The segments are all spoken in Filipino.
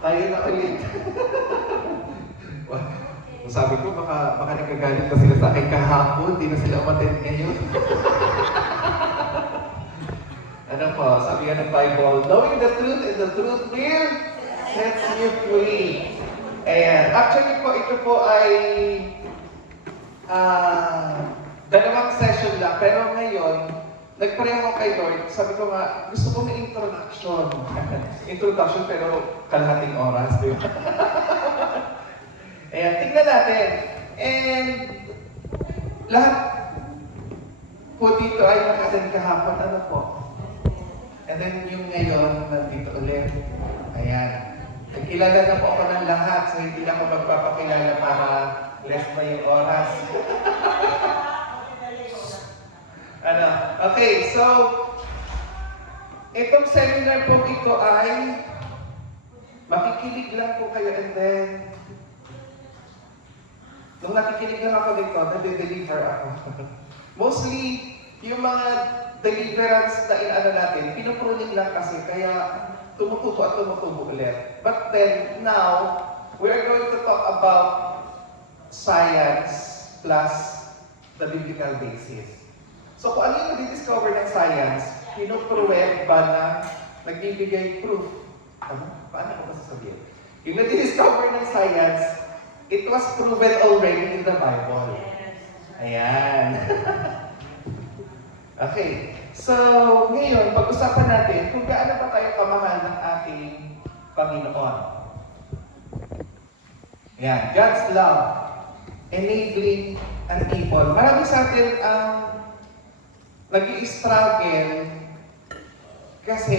Tayo na ulit. Sabi ko, baka nagkagalit na sila sa akin kahapon, di na sila umattend ngayon. Ano po, sabi nga ng Bible, knowing the truth and the truth will set you free. And actually po, ito po ay dalawang session lang, pero ngayon, nag-pray ako kay Lord, sabi ko nga, gusto ko may introduction. Introduction pero kalahating oras, di ba? Ayan, tingnan natin. And lahat po dito ay nakatin kahapon, ano po? And then yung ngayon, nandito ulit. Ayan. Nagkilala na po ako ng lahat, so hindi na ako magpapakilala para less na yung oras. Ano? Okay, so itong seminar po ito ay makikinig lang po kayo and then nung nakikinig lang ako dito, nade-deliver ako. Mostly, yung mga deliverance na inaano natin, pinupruning lang kasi kaya tumutubo at tumutubo ulit. But then, now, we are going to talk about science plus the biblical basis. So kung ano yung nadi-discover ng science, pinuprove ba na nagbibigay proof? Ano? Paano ko ba sasabihin? Yung nadi-discover ng science, it was proven already in the Bible. Ayan. Okay. So, ngayon, pag-usapan natin kung gaano pa tayo kamahal ng ating Panginoon. Ayan. God's love, enabling and able. Marami sa atin ang nag-i-struggle kasi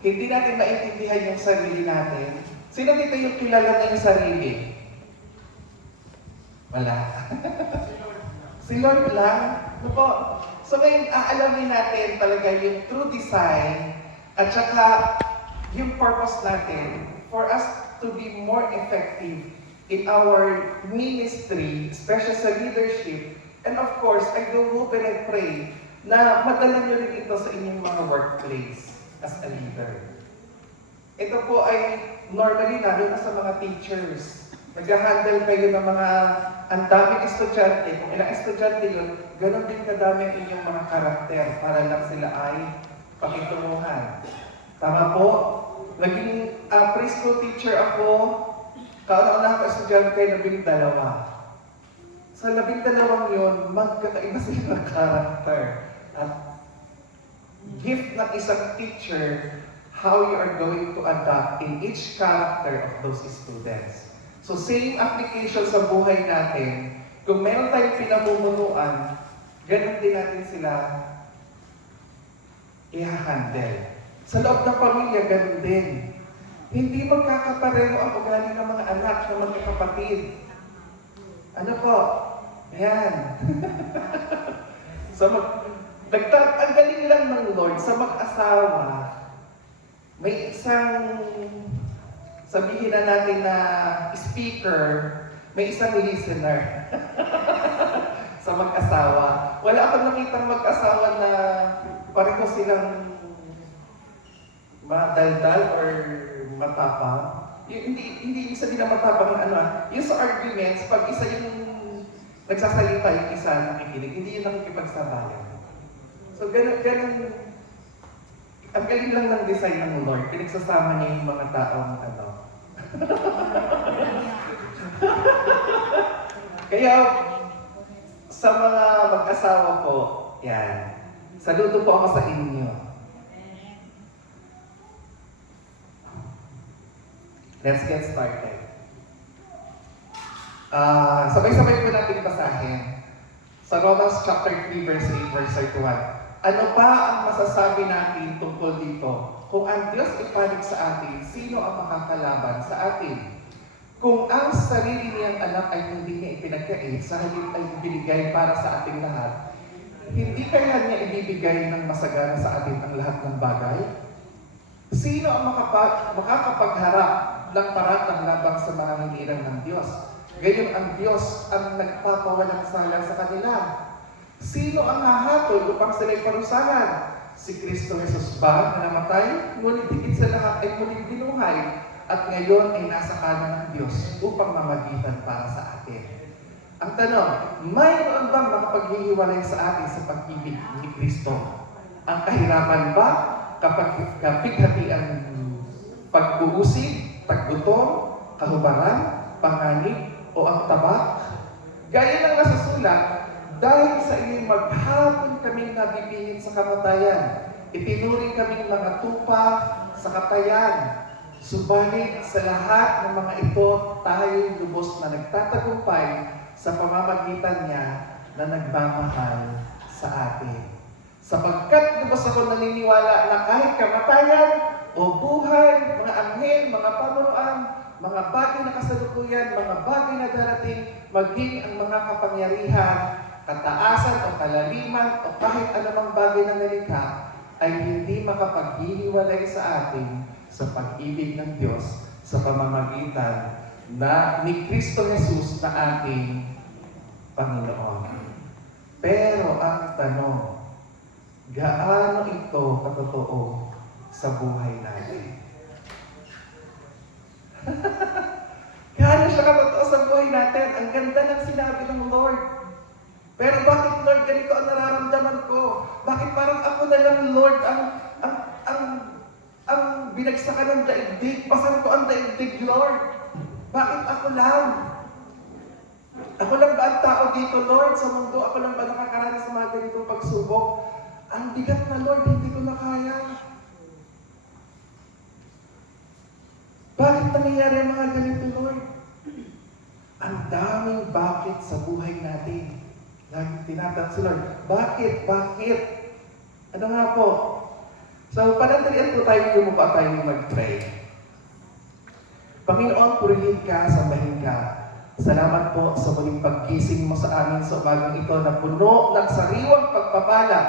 hindi natin maintindihan yung sarili natin. Sino dito yung kilala na yung sarili? Wala. Si Lord lang. Ano po? So ngayon, aalamin natin talaga yung true design at saka yung purpose natin for us to be more effective in our ministry, especially sa leadership. And of course, I do hope and I pray na madala nyo rin ito sa inyong mga workplace as a leader. Ito po ay normally lalo na sa mga teachers. Nag-handle kayo ng mga ang daming estudyante. Kung ilang estudyante yun, ganun din kadami ang inyong mga karakter para lang sila ay pakitunguhan. Tama po? Naging preschool teacher ako, kauna-una ako estudyante, 12. Sa 12 yun, magkakaiba sila ng karakter. At gift ng isang teacher, how you are going to adapt in each character of those students. So same application sa buhay natin, kung meron tayong pinamumunuan, ganun din natin sila i-handle. Sa loob ng pamilya, ganun din. Hindi magkakapareho ang ugali ng mga anak ng magkakapatid. Ano po? Ayan. So ang galing lang ng Lord sa mag-asawa, may isang, sabihin na natin na speaker, may isang listener sa mag-asawa. Wala akong nakitang mag-asawa na pareho silang madaldal or matapang. Hindi isa din na matapang na ano. Yung sa arguments, pag isa yung nagsasalita yung isa nakikinig, hindi yun nakikipagsabayan. So, ganun, ang galing lang ng design ng Lord, pinagsasama niya yung mga taong ano. Kaya, sa mga mag-asawa po, yan, saludo po ako sa inyo. Let's get started. Sabay-sabay po natin basahin. Sa Romans chapter 3, verse 8, verse 31. Ano pa ang masasabi natin tungkol dito? Kung ang Diyos ipanig sa atin, sino ang makakalaban sa atin? Kung ang sarili niyang anak ay hindi niya ipinagkait, sa halip ay binigay para sa ating lahat, hindi kaya niya ibibigay ng masagana sa atin ang lahat ng bagay? Sino ang makakapagharap ng paratang labang sa mga hinirang ng Diyos? Gayon ang Diyos ang nagpapawalang sala sa kanila. Sino ang hahatol upang sila'y parusahan? Si Kristo Jesus ba na namatay, ngunit higit sa lahat ay muling binuhay, at ngayon ay nasa kanan ng Diyos upang mamagitan para sa atin. Ang tanong, mayroon bang makapaghihiwalay sa atin sa pag-ibig ni Kristo? Ang kahirapan ba kapag kapighatian pag-uusig, taggutom, kahubaran, panganib, o ang tabak? Gaya ng nasusulat, dahil sa inyong maghapon kaming nabibingit sa kamatayan, itinuring kaming mga tupa sa katayan. Subalit sa lahat ng mga ito, tayo'y lubos na nagtatagumpay sa pamamagitan niya na nagmamahal sa atin. Sapagkat lubos ako naniniwala na kahit kamatayan o buhay, mga anghel, mga pamunuan, mga bagay na kasalukuyan, mga bagay na darating, maging ang mga kapangyarihan, kataasan o kalaliman o kahit anumang bagay na nalikha, ay hindi makapaghihiwalay sa atin sa pag-ibig ng Diyos sa pamamagitan na ni Kristo Jesus na ating Panginoon. Pero ang tanong, gaano ito katotoo sa buhay natin? Gaano siya katotoo sa buhay natin? Ang ganda ng sinabi ng Lord. Pero bakit, Lord, ganito ang nararamdaman ko? Bakit parang ako na lang, Lord, ang binagsakan ng daigdig? Pasan ko ang daigdig, Lord? Bakit ako lang? Ako lang ba ang tao dito, Lord, sa mundo? Ako lang ba nakakaranas sa mga ganitong pagsubok? Ang bigat na, Lord, hindi ko na kaya. Bakit nangyayari ang mga ganito, Lord? Ang daming bakit sa buhay natin. Lagi tinatanong si Lord, bakit? Bakit? Ano nga po? So, panandalian po tayo, lumupa tayo mag-pray. Panginoon, purihin ka, sambahin ka. Salamat po sa muling pagkising mo sa amin sa umagang ito na puno ng sariwang pagpapala,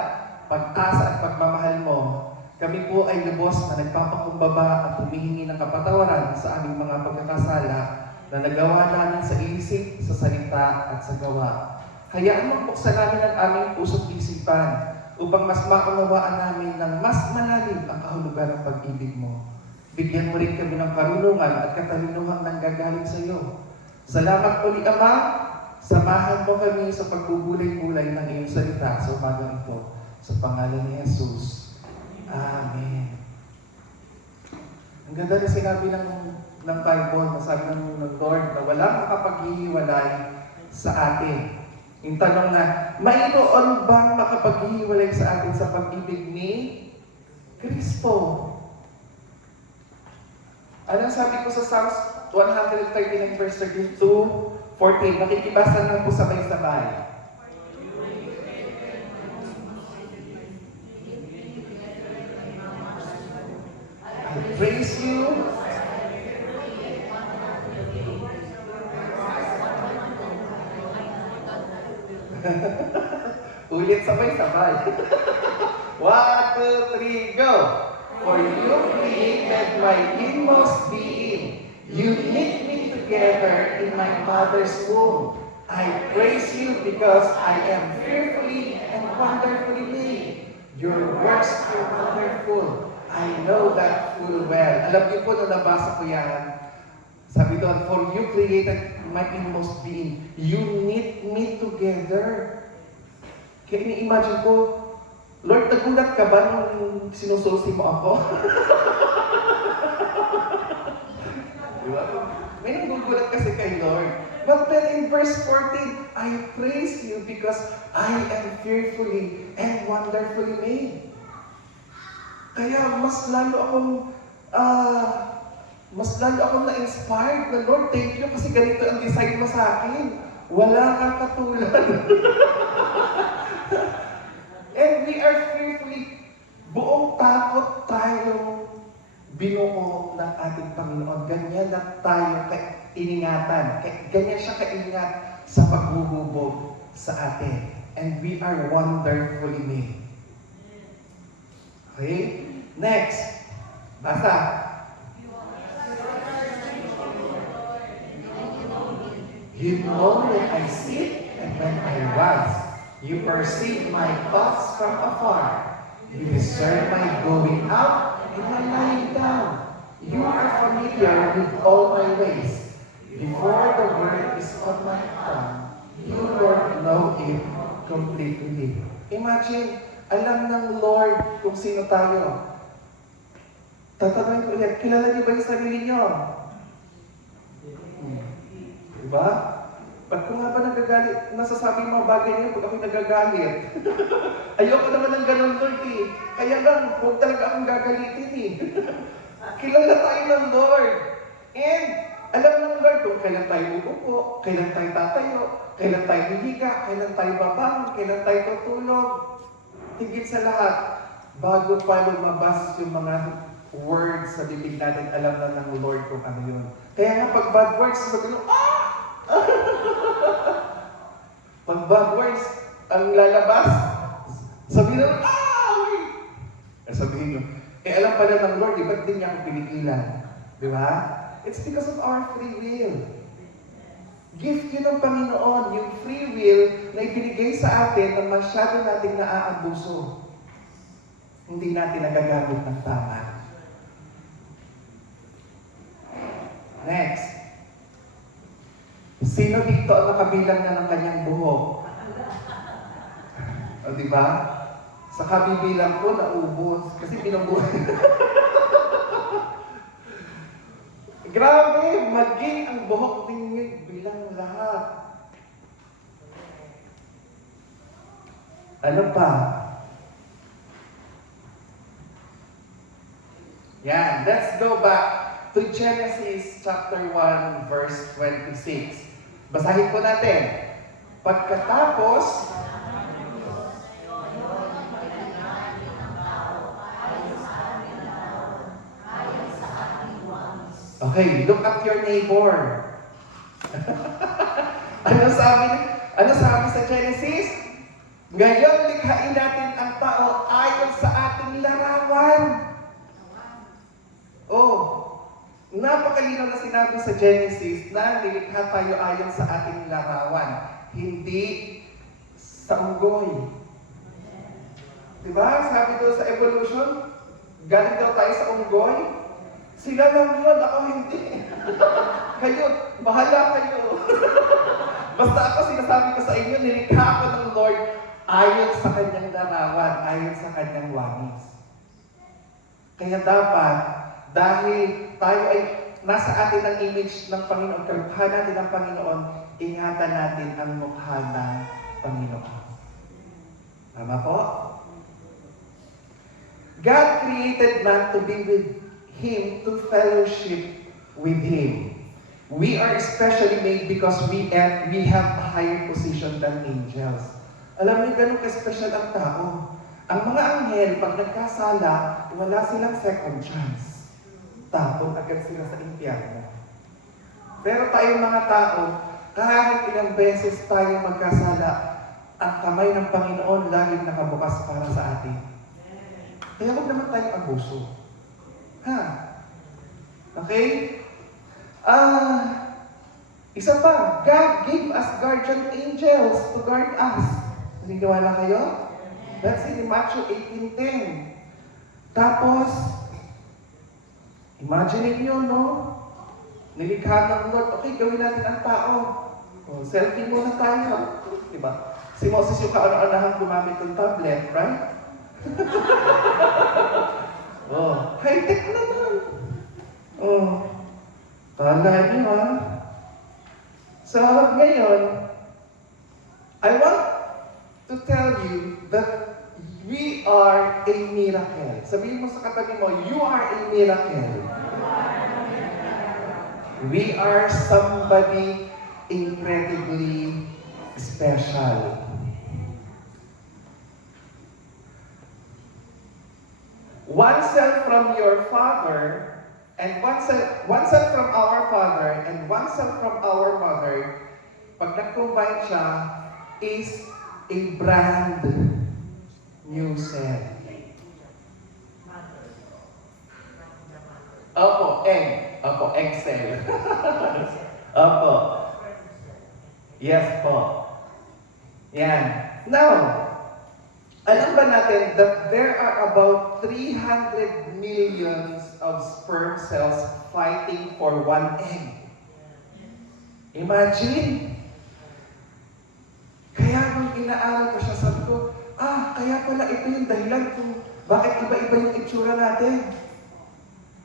pag-asa at pagmamahal mo. Kami po ay lubos na nagpapakumbaba at humihingi ng kapatawaran sa aming mga pagkakasala na nagawa namin sa isip, sa salita at sa gawa. Hayaan mo buksan namin ang aming puso't isipan upang mas maunawaan namin ng mas malalim ang kahulugan ng pag-ibig mo. Bigyan mo rin kami ng karunungan at katalinuhang nanggagaling sa iyo. Salamat uli, Ama. Samahan mo kami sa pagbubulay-bulay ng iyong salita sa umagang ito. Sa pangalan ni Jesus. Amen. Ang ganda na sinabi ng Bible, nasabi ng Lord na walang makapaghihiwalay sa atin. Yung tanong na, mayroon bang makapaghihiwalay sa atin sa pag-ibig ni Kristo? Anong sabi ko sa Psalms 139 verse 32, 14? Makikibasa lang po sabay-sabay. I praise you. Ulit sabay-sabay. 1, 2, 3, go! For you created my inmost being. You knit me together in my mother's womb. I praise you because I am fearfully and wonderfully made. Your works are wonderful. I know that full well. Alam niyo po, nung nabasa ko yan, sabi doon, for you created my inmost being. You knit me together. Kaya ini-imagine ko, Lord, nagulat ka ba nung sinusulsi mo ako? Diba? May nagugulat kasi kay Lord. But then in verse 14, I praise you because I am fearfully and wonderfully made. Kaya mas lalo akong na-inspired na, Lord, thank you kasi ganito ang design mo sa akin. Wala kang katulad. And we are fearfully, buong takot tayo binuo ng ating Panginoon. Ganyan na tayo iningatan. Ganyan siya kaingat sa paghuhubog sa atin. And we are wonderfully made. Okay? Next. Basa. You know when I sit and when I rise. You perceive my thoughts from afar. You discern my going out and my lying down. You are familiar familiar with all my ways. Before the word is on my tongue, you, Lord, know it completely. Imagine, alam ng Lord kung sino tayo. Tatanungin ko ulit, kilala niyo ba yung sarili niyo? Diba? Ba't ko nga ba nagagalit? Nasasabi yung mga bagay niyo pag ako'y nagagalit. Ayoko naman ng ganun, Lord eh. Kaya lang, huwag talaga akong gagalitin eh. Kilala tayo ng Lord. And alam ng Lord kung kailan tayo uupo, kailan tayo tatayo, kailan tayo hihiga, kailan tayo babangon, kailan tayo tutulog. Higit sa lahat, bago pa lumabas yung mga words sa bibig natin, alam na ng Lord kung ano yun. Kaya nga pag bad words, sabi nyo, ah! Pag bad words ang lalabas, sabi nyo, ah! Sabihin nyo, alam pala ng Lord, ba't din niya ako pinigilan? Di ba? It's because of our free will. Gift yun ng Panginoon, yung free will na ibinigay sa atin na masyado nating naaabuso. Hindi natin nagagamit ng tama. Next. Sino dito ang nakabilang na ng kanyang buhok? O, di ba? Sa kabibilang ko, naubos. Kasi binubuhay. Grabe, maging ang buhok ninyo bilang lahat. Ano pa? Yan, let's go back to Genesis chapter 1, verse 26. Basahin po natin. Pagkatapos, okay, look at your neighbor. Ano sabi sa Genesis? Ngayon, likhain natin ang tao ayon sa ating larawan. Oh, napakalinaw na sinabi sa Genesis na nilikha tayo ayon sa ating larawan, hindi sa unggoy. Diba? Sabi doon sa evolution, galing daw tayo sa unggoy. Sila lang yun, ako hindi. Kayo, bahala kayo. Basta ako sinasabi ko sa inyo, nilikha ako ng Lord ayon sa kanyang larawan, ayon sa kanyang wangis. Kaya dapat, dahil tayo ay nasa atin ang image ng Panginoon, kalukha natin ang Panginoon, ingatan natin ang mukha ng Panginoon. Tama po? God created man to be with Him, to fellowship with Him. We are especially made because we have a higher position than angels. Alam niyo, ganun ka-special ang tao. Ang mga anghel, pag nagkasala, wala silang second chance. Tapon agad sila sa impyerno. Pero tayong mga tao, kahit ilang beses tayo magkasala, ang kamay ng Panginoon laging nakabukas para sa atin. Kaya huwag naman tayong abuso. Ha? Okay? Isa pa, God gave us guardian angels to guard us. Naniniwala kayo? That's in Matthew 18:10. Tapos, imagine niyo, no? Nilikha ng Lord, okay, gawin natin ang tao. O, selfie muna tayo. Diba? Si Moses yung kauna-unahang gumamit ng tablet, right? Oh, high-tech naman. Oh, tala niyo ha. So, ngayon, I want to tell you that we are a miracle. Sabihin mo sa katabi mo, you are a miracle. We are somebody incredibly special. One cell from your father, and one cell from our father, and one cell from our mother, pag nag-combine siya, is a brand new cell. Opo, egg. Opo, egg cell. Opo. Yes po. Yan. Now, Alam ba natin that there are about 300 millions of sperm cells fighting for one egg? Imagine! Kaya nung inaaral ko siya, sabi ko, kaya pala ito yung dahilan kung bakit iba-iba yung itsura natin.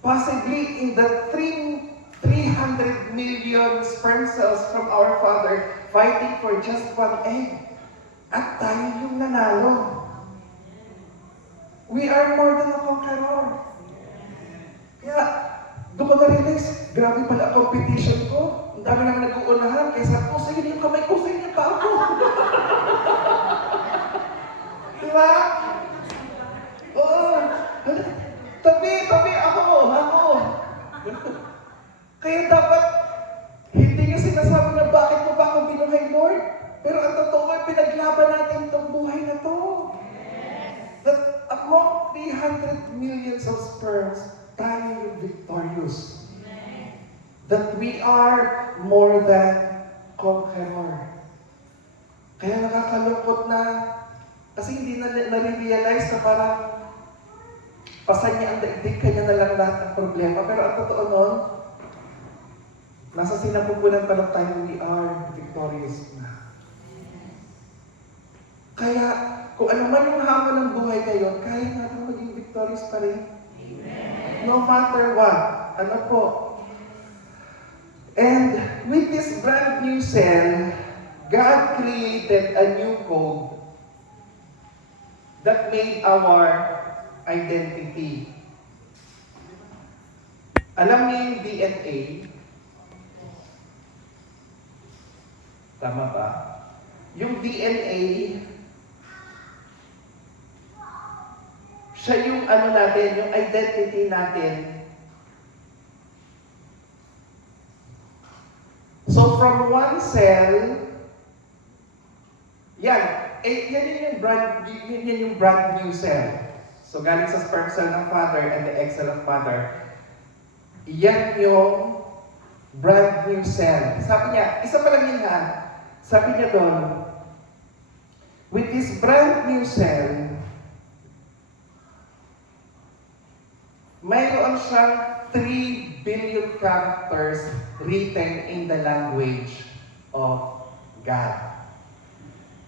Possibly in the 300 million sperm cells from our Father fighting for just one egg. At tayo yung nanalo. We are more than a conqueror. Kaya, doon ko na-realize, grabe pala ang competition ko. Ang dami lang nag-uunahan, kaya sabi ko, sa'yo na yung kamay ko, sa'yo na pa ako. Diba? Oo. Tabi, ako. Kaya dapat, hindi niyo sinasabi na bakit mo ba ako binuhay, Lord? Pero ang totoo ay pinaglaban natin itong buhay na to. That among 300 millions of sperms, tayo yung victorious. That we are more than conqueror. Kaya nakakalungkot na, kasi hindi na nare-realize na parang pasan niya ang daigdig, kanya na lang lahat ng problema. Pero ang totoo nun, nasa sinapupunan pa lang tayo, we are victorious na. Kaya, kung ano man yung hamon ng buhay ngayon, kaya natin maging victorious pa rin. Amen. No matter what. Ano po? And with this brand new cell, God created a new code that made our identity. Alam niyo yung DNA? Tama ba? Yung DNA, siya yung ano natin, yung identity natin. So from one cell, yan yung brand new cell. So galing sa sperm cell ng father and the egg cell of mother, yan yung brand new cell. Sabi niya, isa pa lang yun ha, sabi niya doon, with this brand new cell, mayroon siyang 3 billion characters written in the language of God.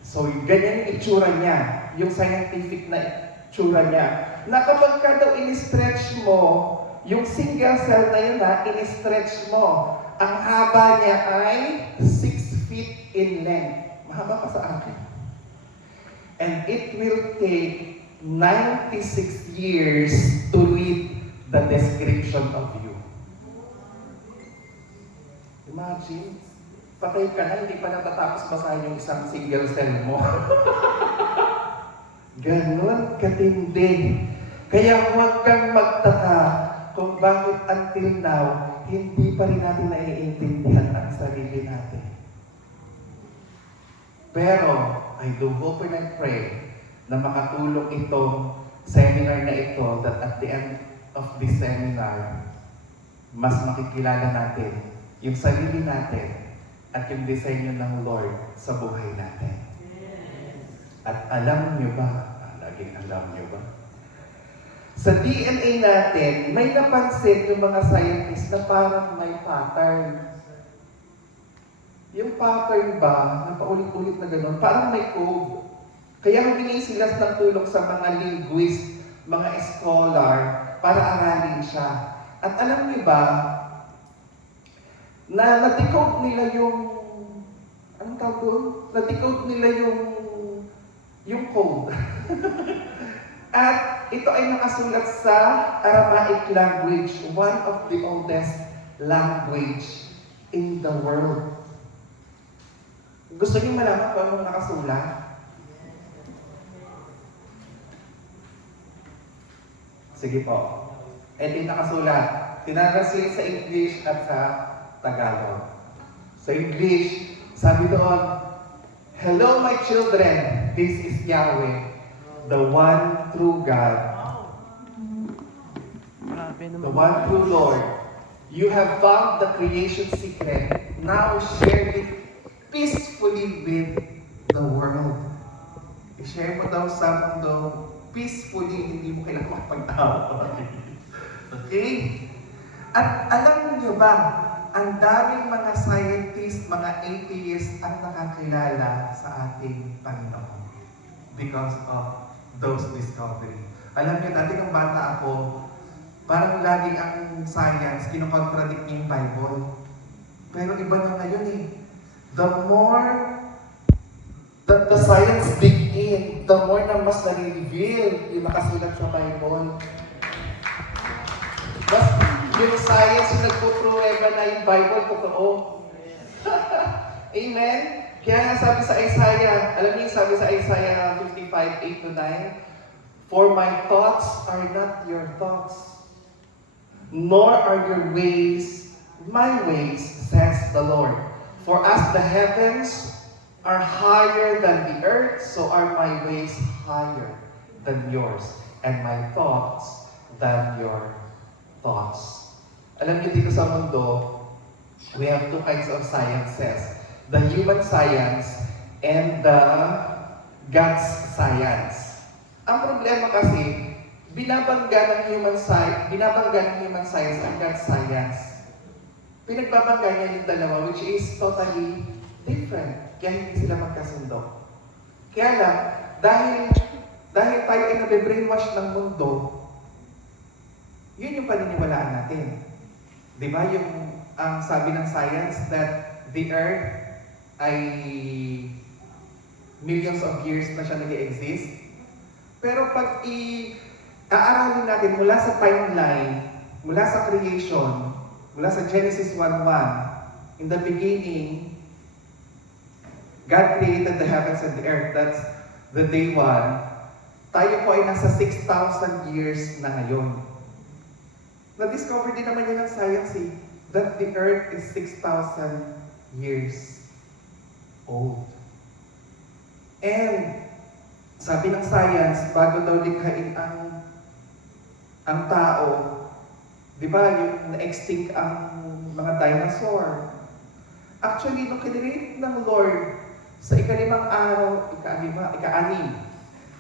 So, ganyan yung itsura niya, yung scientific na itsura niya. Na kapag ka daw in-stretch mo, yung single cell na yun in-stretch mo, ang haba niya ay 6 feet in length. Mahaba pa sa akin. And it will take 96 years to read the description of you. Imagine, patay ka na, hindi pa natatapos basahin yung isang single cell mo. Ganon katindi. Kaya huwag kang magtaka kung bakit until now, hindi pa rin natin naiintindihan ang sarili natin. Pero, I do hope and I pray na makatulong itong seminar na ito that at the end of this seminar, mas makikilala natin yung sarili natin at yung disenyo ng Lord sa buhay natin. At alam nyo ba, laging alam nyo ba? Sa DNA natin, may napansin yung mga scientists na parang may pattern. Yung pattern ba, na paulit-ulit na gano'n, parang may code. Kaya humingi sila ng tulong sa mga linguist, mga scholar, para aralin siya. At alam niyo ba, na na-decode nila yung, anong tawag doon? Na-decode nila yung code. At ito ay nakasulat sa Aramaic language, one of the oldest language in the world. Gusto niyo malaman kung anong nakasulat? Sige po. Ito yung nakasulat. Tinangasin sa English at sa Tagalog. Sa English, sabi doon, "Hello my children, this is Yahweh, the one true God, the one true Lord. You have found the creation secret. Now share it peacefully with the world." I-share mo daw sa mundo peacefully, hindi mo kailangan makapagtawa. Okay? At alam niyo ba, ang daming mga scientists, mga atheists ang nakakilala sa ating Panginoon because of those discovery. Alam niyo, dati ng bata ako, parang laging ang science, kinocontradict niya yung Bible. Pero iba na ngayon eh. The more that the science dig in, the more na mas nare-reveal yung nakasulat sa Bible. Mas yung science yung nagpupruweba na yung Bible totoo. Amen? Kaya nga sabi sa Isaiah, alam niyo sabi sa Isaiah 55:8-9, "For my thoughts are not your thoughts, nor are your ways my ways, says the Lord. For as the heavens are higher than the earth, so are my ways higher than yours, and my thoughts than your thoughts." Alam niyo dito sa mundo, we have two kinds of sciences. The human science and the God's science. Ang problema kasi, binabangga ng human science ang God's science. Pinagbabangga niya yung dalawa, which is totally different. Kaya hindi sila magkasundo. Kaya lang, dahil tayo ay nabe-brainwash ng mundo, yun yung paniniwalaan natin. Di ba yung ang sabi ng science that the earth ay millions of years na siya nag-exist? Pero pag aaralin natin mula sa timeline, mula sa creation, mula sa Genesis 1:1, in the beginning, God created the heavens and the earth. That's the day 1. Tayo po ay nasa 6,000 years na ngayon. Na-discover din naman yun ng science that the earth is 6,000 years old. And sabi ng science, bago daw likhain ang tao, di ba, yung na-extinct ang mga dinosaur. Actually, nung kinirate ng Lord sa ika-5 araw, ika-6,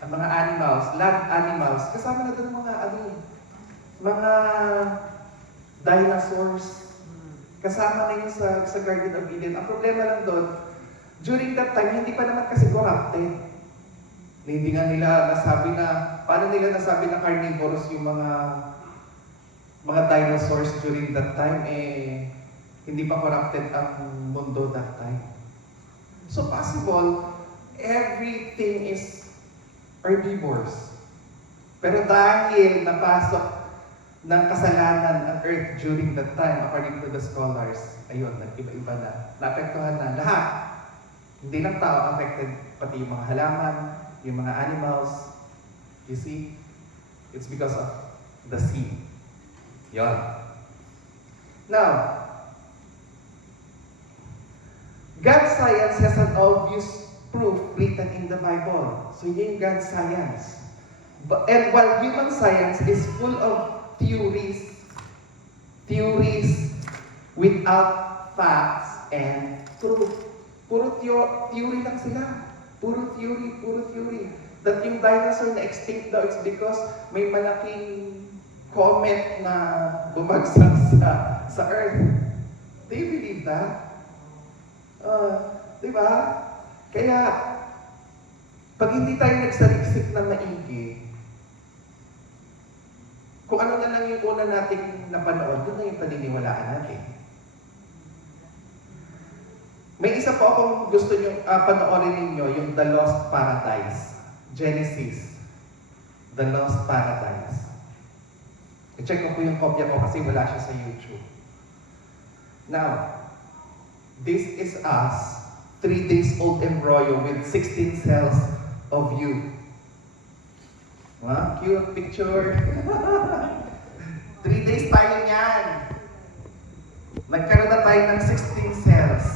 ang mga animals, land animals, kasama na doon mga dinosaurs. Kasama na yun sa Garden of Eden. Ang problema lang doon, during that time, hindi pa naman kasi corrupted. Hindi nga nila nasabi na, paano nila nasabi na carnivorous yung mga dinosaurs during that time, hindi pa corrupted ang mundo that time. So possible, everything is herbivores. Pero dahil napasok ng kasalanan ang earth during that time, according to the scholars, ayun, nag-iba-iba na. Naapektuhan na lahat. Hindi lang tao affected, pati yung mga halaman, yung mga animals. You see? It's because of the sea. Yun. Now, God's science has an obvious proof written in the Bible. So yun yung God's science. And while human science is full of theories without facts and proof. Puro theory lang sila. Puro theory. That yung dinosaur na extinct daw, it's because may malaking comet na bumagsak sa Earth. Do you believe that? Diba? Kaya, pag hindi tayo nagsaliksik na maigi, kung ano na lang yung una nating napanood, doon na yung paniniwalaan natin. May isa po akong gusto nyo panoorin ninyo, yung The Lost Paradise. Genesis. The Lost Paradise. I-check ko po yung kopya ko kasi wala siya sa YouTube. Now, this is us, 3 days old embryo with 16 cells of you. Wow, cute picture. 3 days tayo niyan. Nagkaroon na tayo ng 16 cells.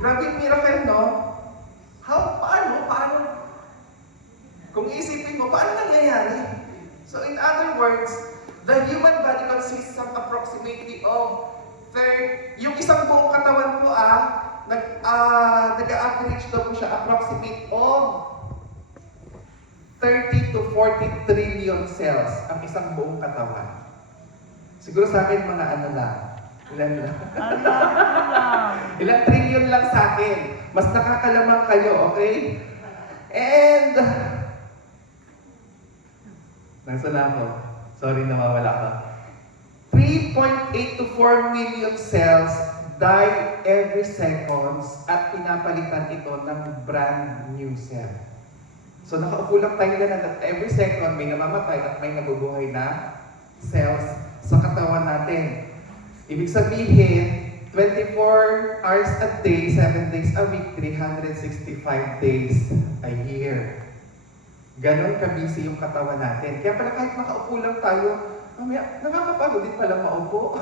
Grabe yung miracle, no? Paano? Kung isipin mo, paano nangyayari? So in other words, the human body consists of approximately of yung isang buong katawan po nag-average daw po siya approximate of 30 to 40 trillion cells ang isang buong katawan. Siguro sa akin mga ano lang. Ilan lang? Ilang trillion lang sa akin. Mas nakakalamang kayo, okay? And nasa na ako. Sorry, nawawala ka. 3.8 to 4 million cells die every seconds at pinapalitan ito ng brand new cell. So nakaupo lang tayo na at every second may namamatay at may nabubuhay na cells sa katawan natin. Ibig sabihin, 24 hours a day, 7 days a week, 365 days a year. Ganon ka-busy yung katawan natin. Kaya pala kahit nakaupo lang tayo, mamaya, nakakapagod din pala maupo.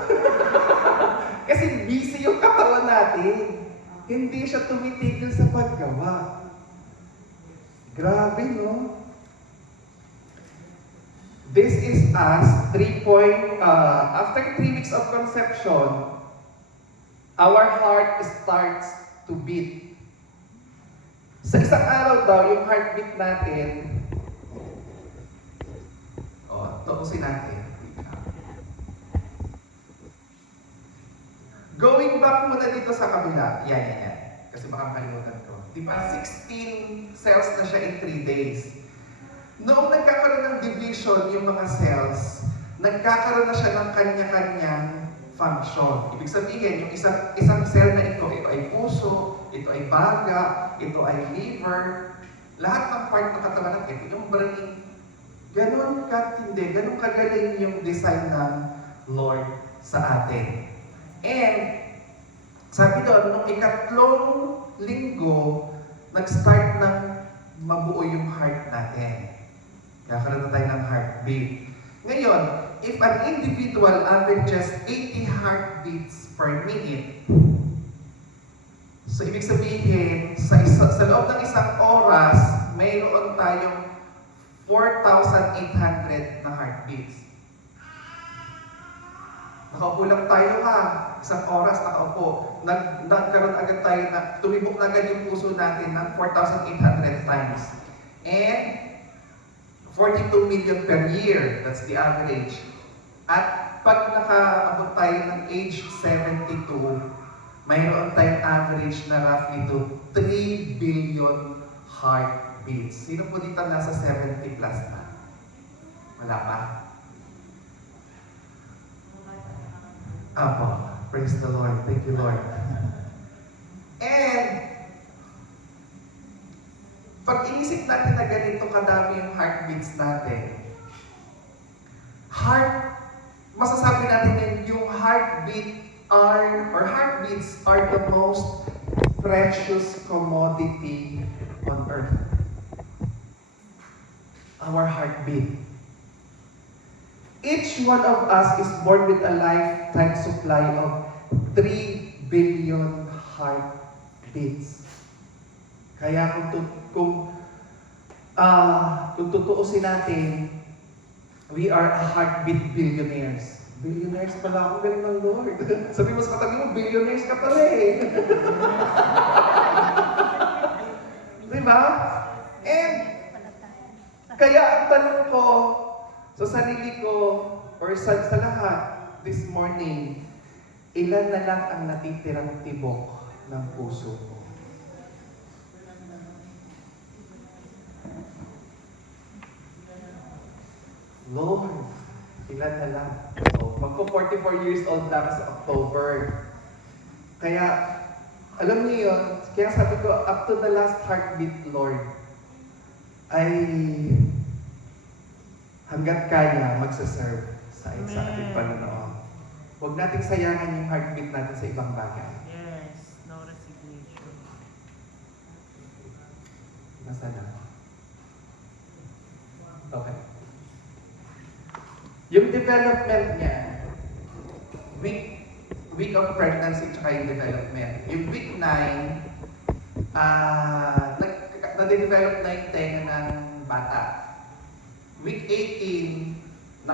Kasi busy yung katawan natin. Hindi siya tumitigil sa paggawa. Grabe, no? This is us, after 3 weeks of conception, our heart starts to beat. Sa isang araw daw, yung heartbeat natin, tuusin natin. Going back muna dito sa kabila. Yan. Kasi baka makalimutan ko. Di ba, 16 cells na siya in 3 days. Noong nagkakaroon ng division yung mga cells, nagkakaroon na siya ng kanya-kanyang function. Ibig sabihin, yung isang cell na ito ay puso, ito ay baga, ito ay liver, lahat ng part ng katawan natin, yung brain, ganon katindi, ganon kagaling yung design ng Lord sa atin. And, sabi doon, nung ikatlong linggo, nag-start ng mabuo yung heart natin. Kakaroon na tayo ng heartbeat. Ngayon, if an individual averages 80 heartbeats per minute, so ibig sabihin, sa loob ng isang oras, mayroon tayong 4,800 na heartbeats. Nakaupo lang tayo isang oras nakaupo. Nagkaroon agad tayo tumibok na agad yung puso natin ng 4,800 times. And 42 million per year, that's the average. At pag nakaabot tayo ng age 72, mayroon tayong average na roughly to 3 billion heartbeats. Sino po dito nasa 70 plus na? Wala pa? Apo, praise the Lord. Thank you, Lord. And pag inisip natin na ganito kadami yung heartbeats natin, masasabi natin yung heartbeats are the most precious commodity on earth. Our heartbeat. Each one of us is born with a lifetime supply of 3 billion heartbeats. Kaya kung tutuusin natin, we are a heartbeat billionaires. Billionaires pala ako, galing ng Lord. Sabi mo sa katabi mo, billionaires ka pala eh. Diba? And, kaya ang tanong ko sa sarili ko, or sa lahat, this morning, ilan na lang ang natitirang tibok ng puso ko? Lord, ilan na lang? So, magpo-44 years old lang sa October. Kaya, alam niyo yun, kaya sabi ko, up to the last heartbeat, Lord, ay hanggat kaya magsaserve sa ating Panginoon. Huwag nating sayangan yung heartbeat natin sa ibang bagay. Yes, no resignation. Nasa na? Okay. Yung development niya, week of pregnancy tsaka yung development. Yung week 9, na-develop na yung tenga ng bata. Week 18,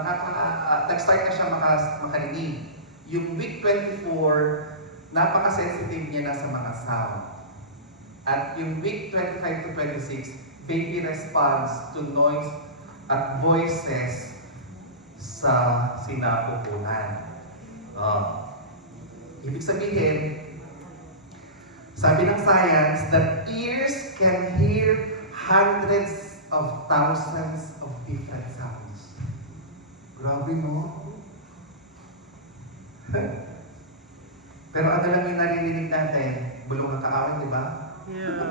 nag-start na siya makarinig. Yung week 24, napaka-sensitive niya na sa mga sound. At yung week 25 to 26, baby responds to noise at voices sa sinapupunan. Ibig sabihin, sabi ng science that ears can hear hundreds of thousands of different sounds. Grabe, no? Pero ano lang yung naririnig natin? Bulong ng kaaway, di ba? Yeah.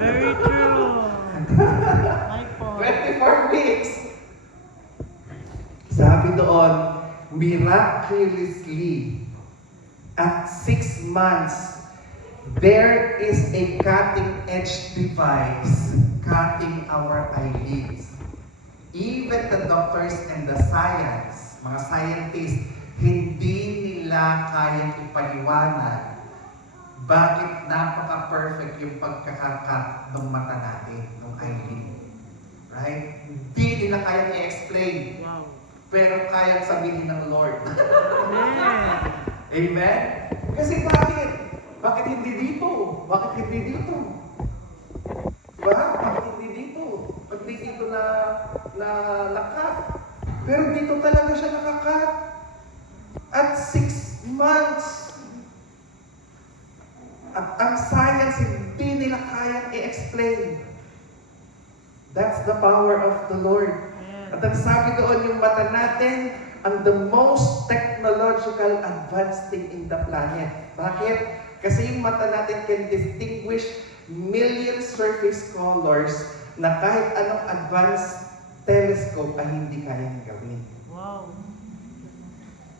Very true. My point. 24 weeks. Sabi doon, miraculously, at 6 months, there is a cutting-edge device cutting our eyelids. Even the doctors and the science, mga scientists, hindi nila kayang ipaliwanag bakit napaka-perfect yung pagkakakat ng mata natin, ng eyelid. Right? Hindi nila kayang i-explain. Wow. Pero kayang sabihin ng Lord. Amen. Amen? Kasi bakit? Bakit hindi dito? Bakit hindi dito? Diba? Bakit hindi dito? Bakit hindi dito na nakat? Pero dito talaga siya nakakat. At 6 months. At ang science hindi nila kayang i-explain. That's the power of the Lord. At ang sabi doon, yung mata natin, ang the most technological advanced thing in the planet. Bakit? Kasi yung mata natin can distinguish million surface colors na kahit anong advanced telescope ay hindi kayang gawin. Wow.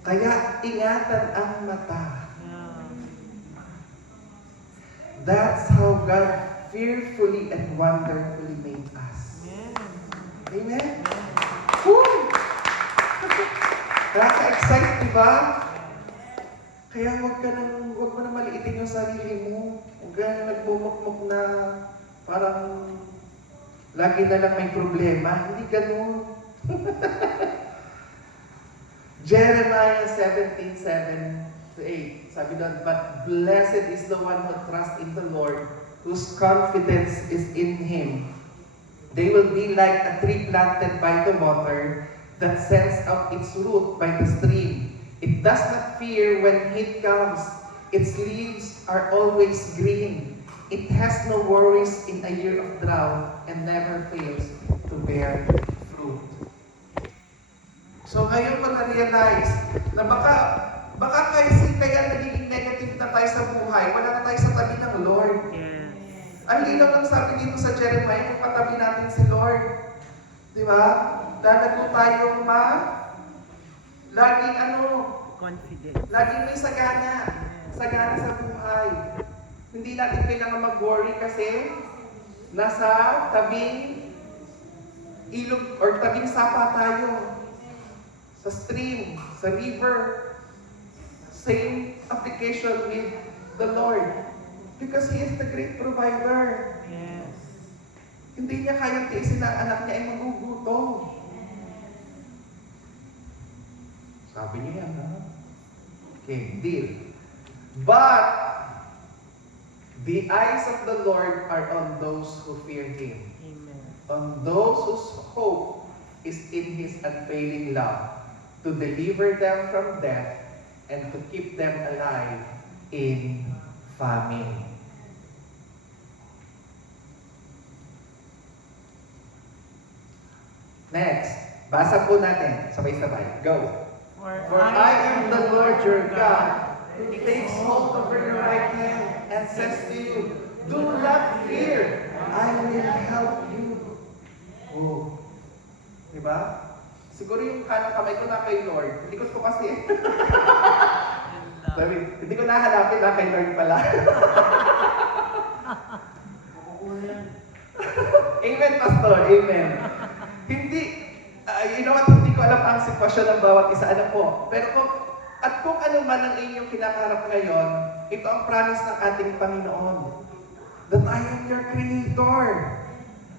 Kaya ingatan ang mata. Yeah. That's how God fearfully and wonderfully made us. Amen. Amen? Amen. Woo! Nakaka-excite, di ba? Kaya huwag mo na maliitin yung sarili mo. Huwag ka na nagbumukmuk na parang lagi na lang may problema. Hindi ganun. Jeremiah 17:7-8. Sabi doon, but blessed is the one who trusts in the Lord, whose confidence is in Him. They will be like a tree planted by the water that sends out its root by the stream. It does not fear when heat comes. Its leaves are always green. It has no worries in a year of drought and never fails to bear fruit. So ngayon ko na-realize na baka kaya nagiging negative na tayo sa buhay, wala na tayo sa tabi ng Lord. Yes. Ang linaw ng sabi dito sa Jeremiah, kung patabi natin si Lord. Di ba? Dalago tayong laging Confident. laging may sagana. Sagana sa buhay. Hindi natin kailangan mag-worry kasi nasa tabing ilog or tabing sapa tayo. Sa stream, sa river. Same application with the Lord. Because He is the great provider. Yes. Hindi niya kayang tiisin na ang anak niya ay magugutom. Sabi niya yan, ha? Okay, deal. But, the eyes of the Lord are on those who fear Him. Amen. On those whose hope is in His unfailing love, to deliver them from death and to keep them alive in famine. Next, basa po natin. Sabay-sabay. Go. For I am the Lord your God, who takes hold over your right hand and says to you, do not fear, I will help you. Oh. Diba? Siguro yung kanang kamay ko na kay Lord. Likod ko kasi. Sorry, hindi ko nahanapin na kay Lord pala. Amen, Pastor. Amen. Hindi, you know what, hindi ko alam ang sitwasyon ng bawat isa. Ano po? Pero kung ano man ang inyong kinakaharap ngayon, ito ang promise ng ating Panginoon. That I am your Creator.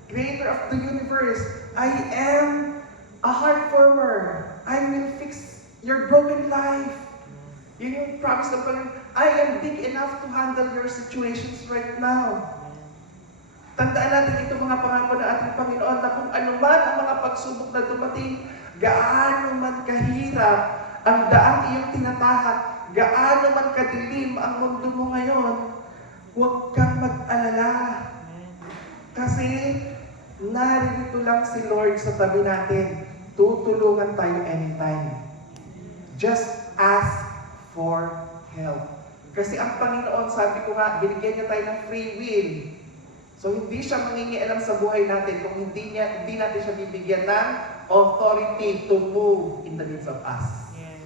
Creator of the universe. I am a heart former. I will fix your broken life. Yun yung promise ng Panginoon. I am big enough to handle your situations right now. Tandaan natin ito mga pangako ng ating Panginoon na kung ano man ang mga pagsubok na dumating, gaano man kahirap ang daang iyong tinatahak, gaano man kadilim ang mundo mo ngayon, huwag kang mag-alala. Kasi narito lang si Lord sa tabi natin. Tutulungan tayo anytime. Just ask for help. Kasi ang Panginoon, sabi ko nga, binigyan niya tayo ng free will. So hindi siya mangingialam sa buhay natin kung hindi natin siya bibigyan ng authority to move in the midst of us. Yes.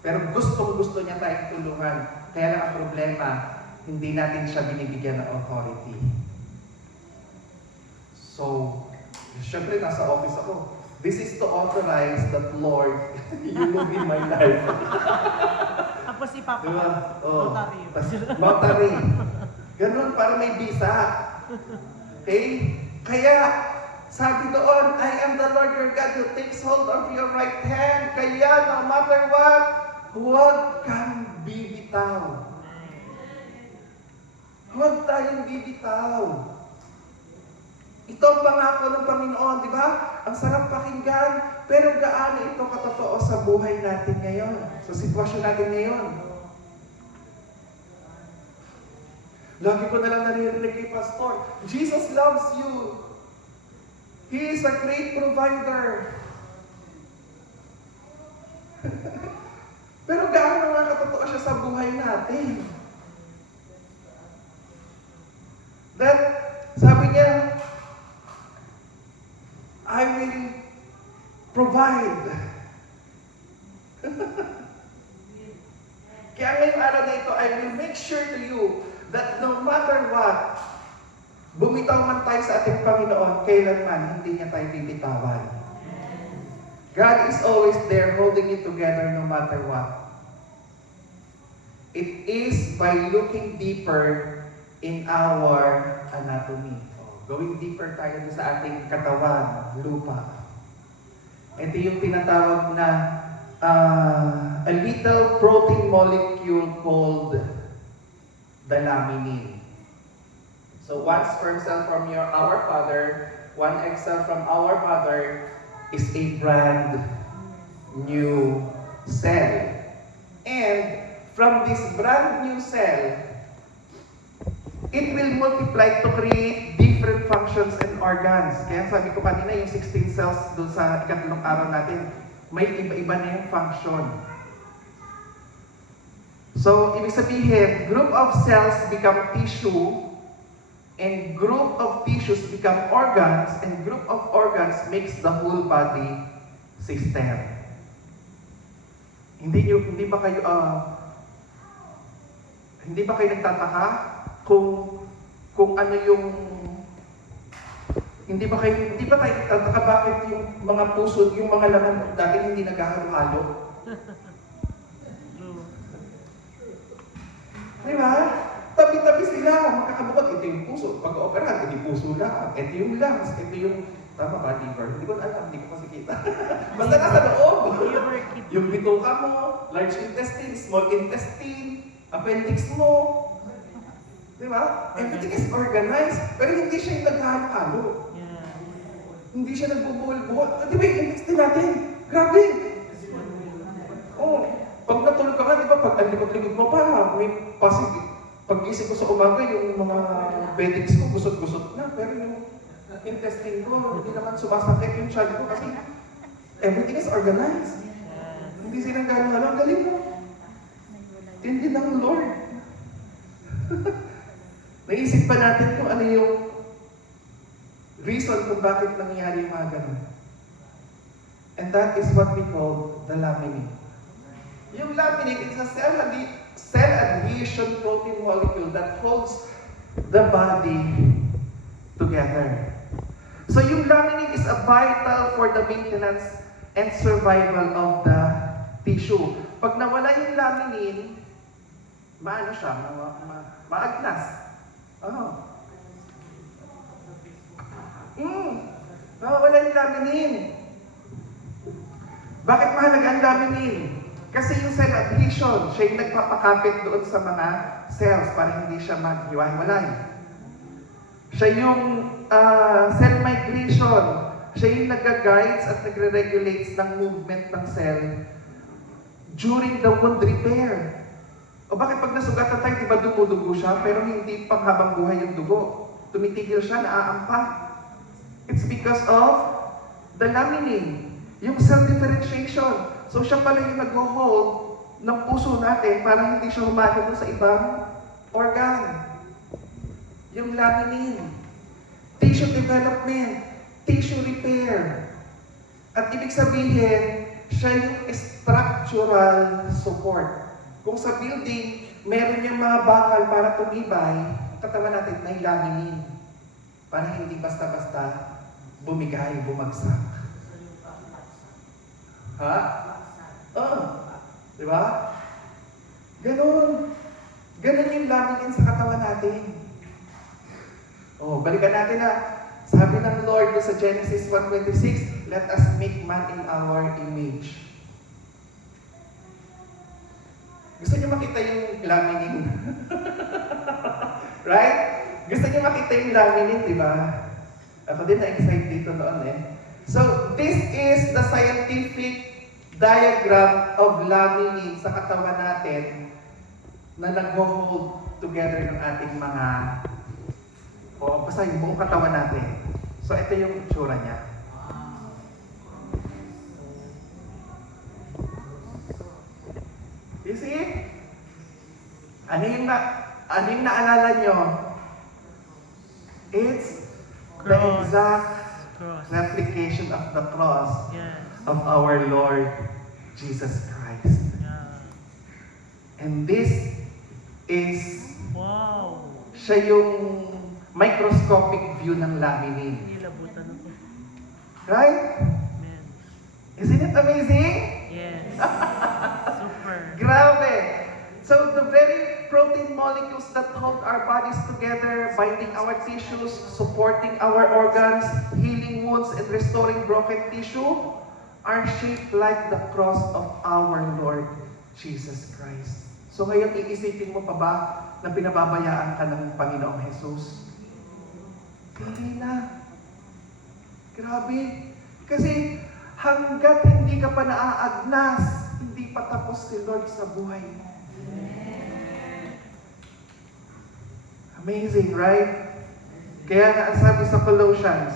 Pero gustong-gusto niya tayong tulungan. Kaya lang ang problema, hindi natin siya binibigyan ng authority. So, syempre nasa office ako. This is to authorize that Lord, you move in my life. Tapos ipapa. Diba? Oh. Notary. Notary. Ganun, para may visa. Okay? Kaya, sabi doon, I am the Lord your God who takes hold of your right hand. Kaya, no matter what, huwag kang bibitaw. Huwag tayong bibitaw. Ito ang pangako ng Panginoon, di ba? Ang sarap pakinggan, pero gaano ito katotoo sa buhay natin ngayon, sa sitwasyon natin ngayon. Lagi ko na lang naririnig kay Pastor, Jesus loves you. He is a great provider. Pero gaano nga katotoo siya sa buhay natin? That, sabi niya, I will provide. Kaya ngayong araw na ito, I will make sure to you that no matter what, bumitaw man tayo sa ating Panginoon, kailanman hindi niya tayo bibitawan. God is always there holding it together no matter what. It is by looking deeper in our anatomy. Going deeper tayo sa ating katawan, lupa. Ito yung tinatawag na a little protein molecule called the laminin. So one sperm cell from our father, one egg cell from our mother is a brand new cell. And from this brand new cell, it will multiply to create different functions and organs. Kaya sabi ko kanina, yung 16 cells doon sa ikatlong araw natin, may iba-iba na yung function. So, ibig sabihin, group of cells become tissue, and group of tissues become organs, and group of organs makes the whole body system. Hindi ba kayo nagtataka kung ano yung hindi ba tayo nagtataka bakit yung mga puso, yung mga laman dati hindi naghahalo-halo? Di ba? Tabi-tabi sila, magkakabukod. Ito yung puso. Pag-operahan, ito yung puso lang. Ito yung lungs. Ito yung, tama ba, liver? Hindi ko alam, hindi ko kasi kita. Basta nasa loob. Yung bituka mo, large intestine, small intestine, appendix mo. Di ba? Everything is organized. Pero hindi siya yung naghahalo-halo. Hindi siya nagbubuhol-buhol. Di ba yung intestine natin? Grabe! Oh, pag natulog ka nga, di ba, pag ang likod-likod mo pa, may pag-gising ko sa umaga, yung mga beddings ko, gusot-gusot na. Pero yung intestine ko, hindi naman sumasakit yung tiyan ko kasi everything is organized. Hindi silang gano'n, ang galing mo. Tindi ng Lord. Naisip pa natin kung ano yung reason kung bakit nangyayari yung mga gano'n. And that is what we call the laminin. Yung laminin is a cell adhesion protein molecule that holds the body together. So yung laminin is a vital for the maintenance and survival of the tissue. Pag nawala yung laminin, maano siya? Maagnas. Oh. Nawala yung laminin. Bakit mahalaga ang laminin? Kasi yung cell adhesion, siya yung nagpapakapit doon sa mga cells para hindi siya maghiwa-hiwalay. Siya yung cell migration. Siya yung nag-guides at nagre-regulates ng movement ng cell during the wound repair. O bakit pag nasugatan tayo, di ba dumudugo siya, pero hindi pang habang buhay yung dugo. Tumitigil siya, naaampa. It's because of the laminin, yung cell differentiation. So siya pala yung nag-hold ng puso natin para hindi siya humalo sa ibang organ. Yung laminin, tissue development, tissue repair. At ibig sabihin, siya yung structural support. Kung sa building, meron yung mga bakal para tumibay, ang katawan natin may laminin. Para hindi basta-basta bumigay, bumagsak. Ha? Oo. Di ba? Ganon. Ganon yung laminin sa katawan natin. Oh, balikan natin na. Sabi ng Lord sa Genesis 1:26, let us make man in our image. Gusto niyo makita yung laminin? Right? Gusto niyo makita yung laminin, di ba? Ako din na-excite dito noon eh. So, this is the scientific diagram of laminin sa katawan natin na nag-hold together ng ating mga basta yung buong katawan natin. So, ito yung itsura niya. You see? Ano yung naalala nyo? It's the exact replication of the cross of our Lord Jesus Christ. And this is siya yung microscopic view ng laminin. Right? Isn't it amazing? Yes. Super. Grabe! So the very protein molecules that hold our bodies together, binding our tissues, supporting our organs, healing wounds, and restoring broken tissue, are shaped like the cross of our Lord Jesus Christ. So ngayon, iisipin mo pa ba na pinababayaan ka ng Panginoong Jesus? Hindi na. Grabe. Kasi hanggat hindi ka pa naaagnas, hindi pa tapos si Lord sa buhay mo. Amazing, right? Kaya nga ang sabi sa Colossians,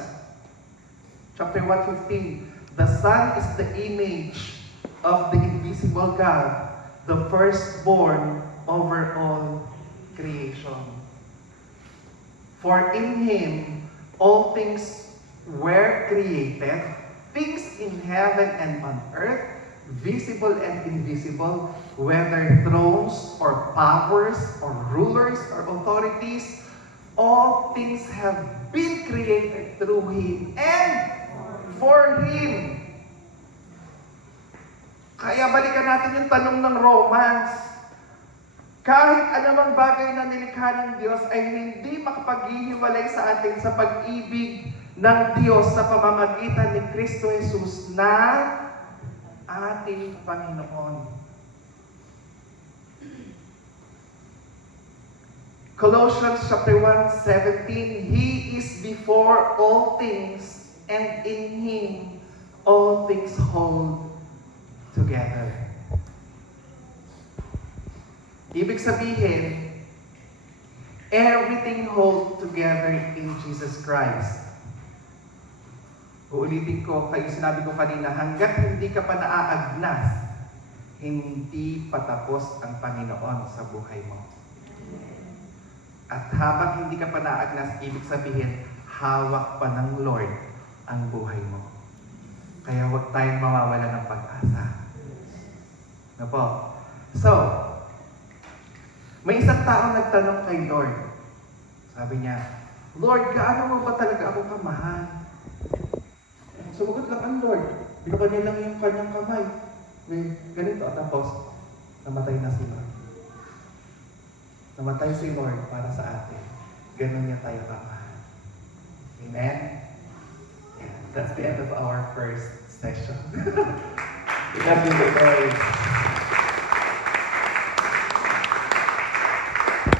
chapter 1:15, the Son is the image of the invisible God, the firstborn over all creation. For in Him all things were created, things in heaven and on earth, visible and invisible, whether thrones or powers or rulers or authorities, all things have been created through Him and for Him. Kaya balikan natin yung tanong ng Romans. Kahit anumang bagay na nilikha ng Diyos ay hindi makapaghihiwalay sa atin sa pag-ibig ng Diyos sa pamamagitan ni Kristo Jesus na ating Panginoon. Colossians chapter 1:17, He is before all things, and in Him all things hold together. Ibig sabihin, everything holds together in Jesus Christ. Uulitin ko, kayo sinabi ko kanina, hanggat hindi ka pa naaagnas, hindi patapos ang Panginoon sa buhay mo. At habang hindi ka pa naaagnas, ibig sabihin, hawak pa ng Lord ang buhay mo. Kaya huwag tayong mawawala ng pag-asa. Ano po? So, may isang taong nagtanong kay Lord. Sabi niya, Lord, gaano mo ba talaga ako kamahal? Sumagot lang ang Lord. Binukan niya lang yung kanyang kamay. Ganito, at tapos, namatay na si Lord. Namatay si Lord para sa atin. Ganon niya tayo kamahal. Amen? Yeah, that's the end of our first session. We love you, Lord.